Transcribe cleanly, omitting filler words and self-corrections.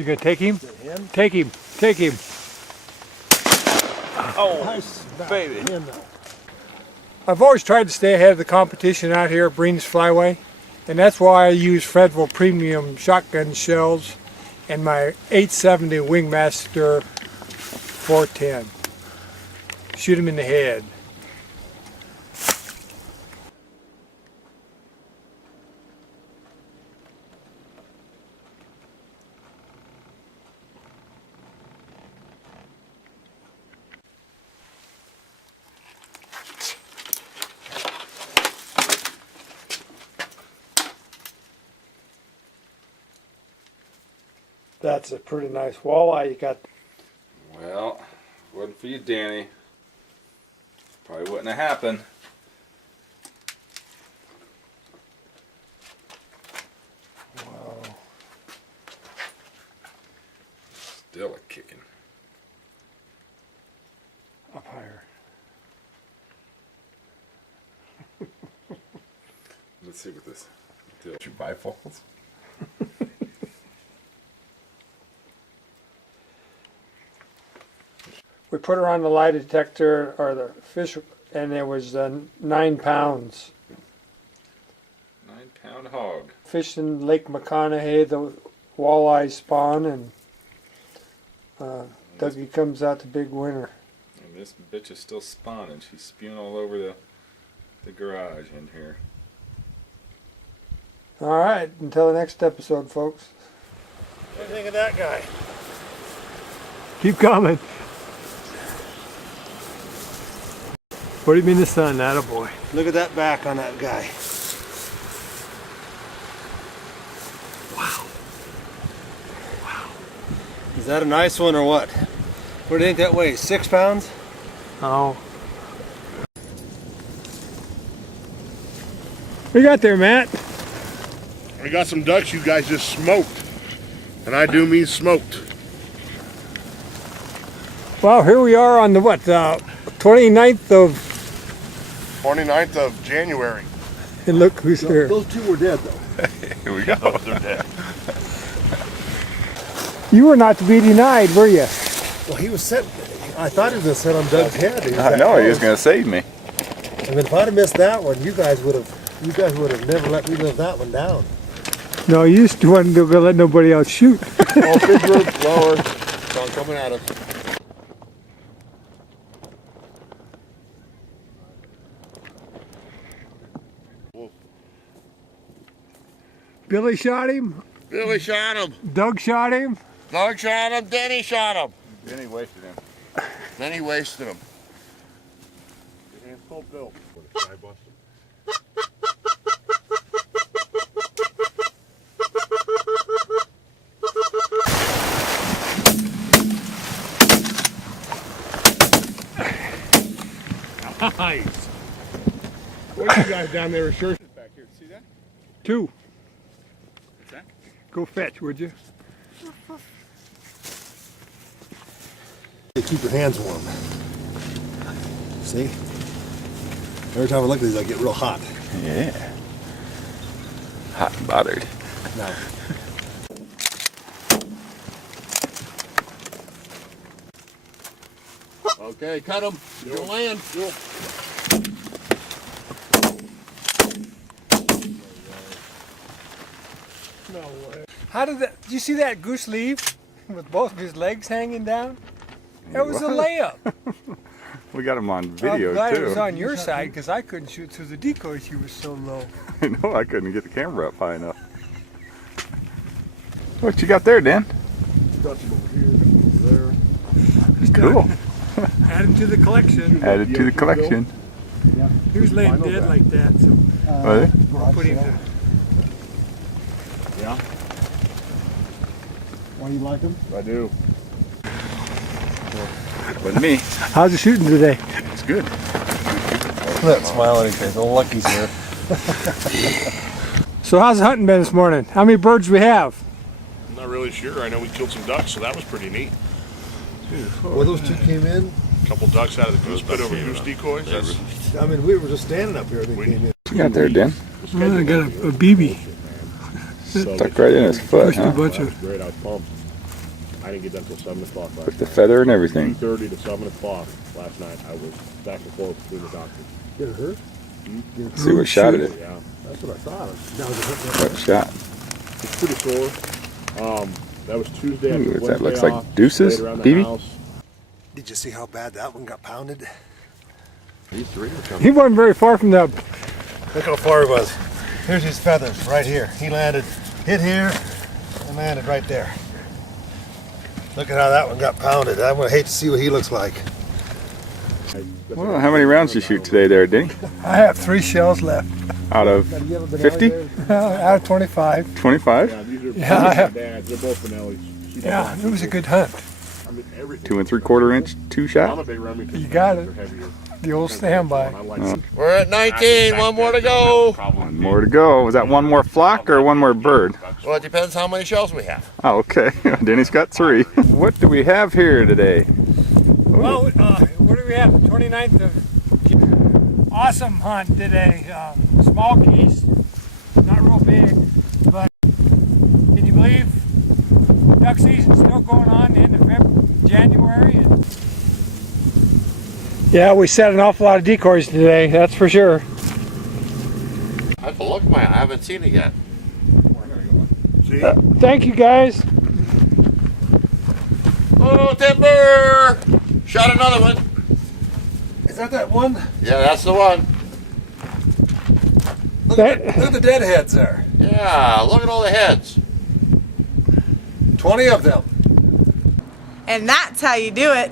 You gonna take him? Take him. Take him. Oh, Nice baby. I've always tried to stay ahead of the competition out here at Breen's Flyway, and that's why I use Fredville Premium shotgun shells and my 870 Wingmaster 410. Shoot him in the head. That's a pretty nice walleye you got. Well, if it wasn't for you, Danny, probably wouldn't have happened. Wow. Still a kicking. Up higher. Let's see what this. Did you bifocals? We put her on the lie detector, or the fish, and it was 9 pounds. 9-pound hog. Fishing Lake McConaughey, the walleye spawn, and Dougie comes out the big winner. And this bitch is still spawning. She's spewing all over the garage in here. All right, until the next episode, folks. What do you think of that guy? Keep coming. What do you mean the sun? Attaboy. Look at that back on that guy. Wow. Wow. Is that a nice one or what? What do you think that weighs? 6 pounds? Oh. What you got there, Matt? I got some ducks you guys just smoked. And I do mean smoked. Well, here we are on the what? 29th of... 29th of January. And look who's here. Those two were dead though. Here we go. They're dead. You were not to be denied, were you? Well, he was set. I thought he was going to set on Doug's head. I know he was going to save me. And then if I'd have missed that one, you guys would have never let me live that one down. No, you just wasn't going to let nobody else shoot. Oh, big group, lower. Sun coming at us. Billy shot him. Billy shot him. Doug shot him. Doug shot him. Denny shot him. Then he wasted him. Then he wasted him. Your hands full, Bill. I bust him. Nice. What are you guys down there? Sure. Back here, see that? 2. What's that? Go fetch, would you? They keep your hands warm. See? Every time I look at these, I get real hot. Yeah. Hot and bothered. Now, Okay, cut him. You'll land. No way. How did that? Did you see that goose leave with both of his legs hanging down? That was a layup. We got him on video I'm glad too. it was on your side because I couldn't shoot through the decoys. He was so low. I know I couldn't get the camera up high enough. What you got there, Dan? Got him over here, over there. Cool. Add him to the collection. Added to the collection. He was laying dead like that, so Was it? I'll put him to. Yeah, why do you like them? I do. With me. How's the shooting today? It's good. Not smiling anything. The lucky's here. So how's the hunting been this morning? How many birds we have? I'm not really sure. I know we killed some ducks, so that was pretty neat. Well, those two came in. A couple ducks out of the goose pit over goose decoys. I mean, we were just standing up here. They came in. What you got there, Dan? Well, I got a BB. Stuck right in his foot, Pushed a huh? bunch of. Great, I was pumped. I didn't get done until 7 o'clock last With the night. feather and everything. 2:30 to 7 o'clock last night. I was back and forth between the doctors. Get it hurt? See what shot it is. Yeah, That's what I thought. That was a hit. What shot? it's pretty sore. That was Tuesday. I Ooh, took that Wednesday looks like off, deuces, laid around the BB? house. Did you see how bad that one got pounded? These three are coming. He wasn't very far from that. Look how far he was. Here's his feathers, right here. He landed, hit here, and landed right there. Look at how that one got pounded. I would hate to see what he looks like. Well, how many rounds did you shoot today there, Denny? I have 3 shells left Out of 50? out of 25. 25? Yeah, these are Yeah, I have- dads. They're both Benellis. Yeah, it was a good hunt. I mean, everything. 2 3/4 inch, 2 I'm a shot? big Remington. You got it. They're heavier. The old standby. I like Oh. them. We're at 19, one more to go. One more to go. Was that one more flock or one more bird? Well, it depends how many shells we have. Oh, okay. Denny's got 3. What do we have here today? Well, what do we have? The 29th of June. Awesome hunt today. Small geese, not real big, but can you believe duck season's still going on the end of January? And yeah, we set an awful lot of decoys today, that's for sure. I have to look, man. I haven't seen it yet. See? Thank you guys. Oh, timber! Shot another one. Is that one? Yeah, that's the one. Look at the dead heads there. Yeah, look at all the heads. 20 of them. And that's how you do it.